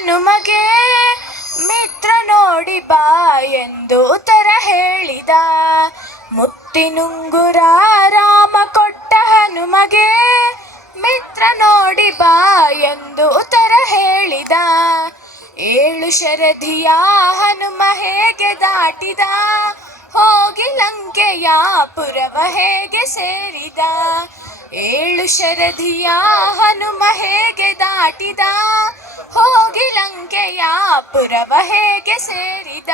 ಹನುಮಗೆ ಮಿತ್ರ ನೋಡಿ ಬಾ ಎಂದು ಉತ್ತರ ಹೇಳಿದ. ಮುತ್ತಿನುಂಗುರ ರಾಮ ಕೊಟ್ಟ ಹನುಮಗೆ ಮಿತ್ರ ನೋಡಿ ಬಾ ಎಂದು ಉತ್ತರ ಹೇಳಿದ. 7 ಶರಧಿಯ ಹನುಮ ಹೇಗೆ ದಾಟಿದ, ಹೋಗಿ ಲಂಕೆಯ ಪುರವ ಹೇಗೆ ಸೇರಿದ. 7 ಶರಧಿಯ ಹನುಮ ಹೇಗೆ ದಾಟಿದ, ಹೋಗಿ ಲಂಕೆಯ ಪುರವ ಹೇಗೆ ಸೇರಿದ.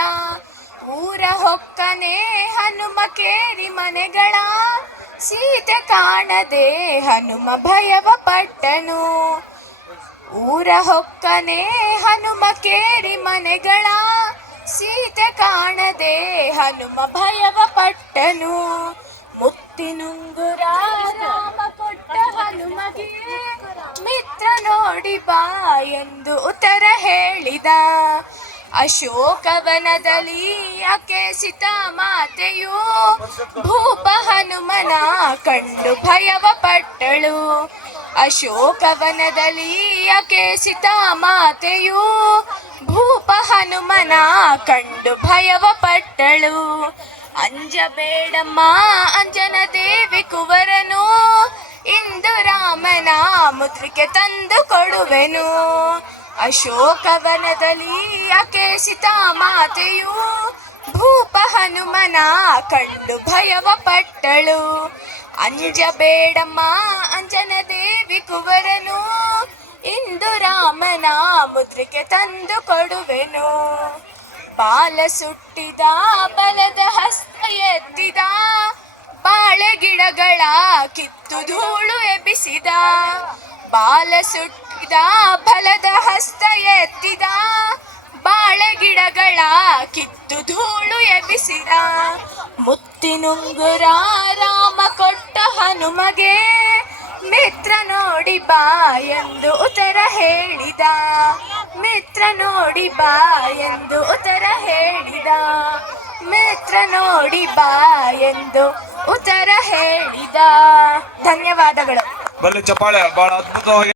ಊರ ಹೊಕ್ಕನೆ ಹನುಮ ಕೇರಿ ಮನೆಗಳ, ಸೀತೆ ಕಾಣದೆ ಹನುಮ ಭಯವ ಪಟ್ಟನು. ಊರ ಹೊಕ್ಕನೆ ಹನುಮ ಕೇರಿ ಮನೆಗಳ, ಸೀತೆ ಕಾಣದೆ ಹನುಮ ಭಯವ ಪಟ್ಟನು. ಮುತ್ತಿನುಂಗುರ ರಾಮ ಕೊಟ್ಟ ಹನುಮಗೆ ಮಿತ್ರ ನೋಡಿ ಬಾ ಎಂದು ಉತ್ತರ ಹೇಳಿದ. ಅಶೋಕವನದಲ್ಲಿ ಆಕೆ ಸೀತಾ ಮಾತೆಯು ಭೂಪ ಹನುಮನ ಕಂಡು ಭಯವ ಪಟ್ಟಳು. ಅಶೋಕವನದಲ್ಲಿ ಆಕೆ ಸೀತಾ ಮಾತೆಯು ಭೂಪ ಹನುಮನ ಕಂಡು ಭಯವ ಪಟ್ಟಳು. ಅಂಜಬೇಡಮ್ಮ ಅಂಜನ ದೇವಿ ಕುವರನು, ಇಂದು ರಾಮನ ಮುದ್ರಿಕೆ ತಂದು ಕೊಡುವೆನು. ಅಶೋಕವನದಲ್ಲಿ ಆಕೆ ಸೀತಾ ಮಾತೆಯು ಭೂಪ ಹನುಮನ ಕಂಡು ಭಯವ ಪಟ್ಟಳು. ಅಂಜಬೇಡಮ್ಮ ಅಂಜನ ದೇವಿ ಕುವರನು, ಇಂದು ರಾಮನ ಮುದ್ರಿಕೆ ತಂದು ಕೊಡುವೆನು. ಬಾಲ ಸುಟ್ಟಿದ ಬಲದ ಹಸ್ತ ಎತ್ತಿದ, ಬಾಳೆ ಗಿಡಗಳ ಕಿತ್ತು ಧೂಳು ಎಬ್ಬಿಸಿದ. ಬಾಲ ಸುಟ್ಟಿದ ಬಲದ ಹಸ್ತ ಎತ್ತಿದ, ಬಾಳೆ ಗಿಡಗಳ ಕಿತ್ತು ಧೂಳು ಎಬ್ಬಿಸಿದ. ಮುತ್ತಿನುಂಗುರ ರಾಮ ಕೊಟ್ಟ ಹನುಮಗೆ ಮಿತ್ರ ನೋಡಿ ಬಾ ಎಂದು ಉತ್ತರ ಹೇಳಿದ. ಮಿತ್ರ ನೋಡಿ ಬಾ ಎಂದು ಉತ್ತರ ಹೇಳಿದ. ಮಿತ್ರ ನೋಡಿ ಬಾ ಎಂದು ಉತ್ತರ ಹೇಳಿದ. ಧನ್ಯವಾದಗಳು. ಬಲ್ಲೆ ಚಪ್ಪಾಳೆ ಬಹಳ ಅದ್ಭುತವಾಗಿ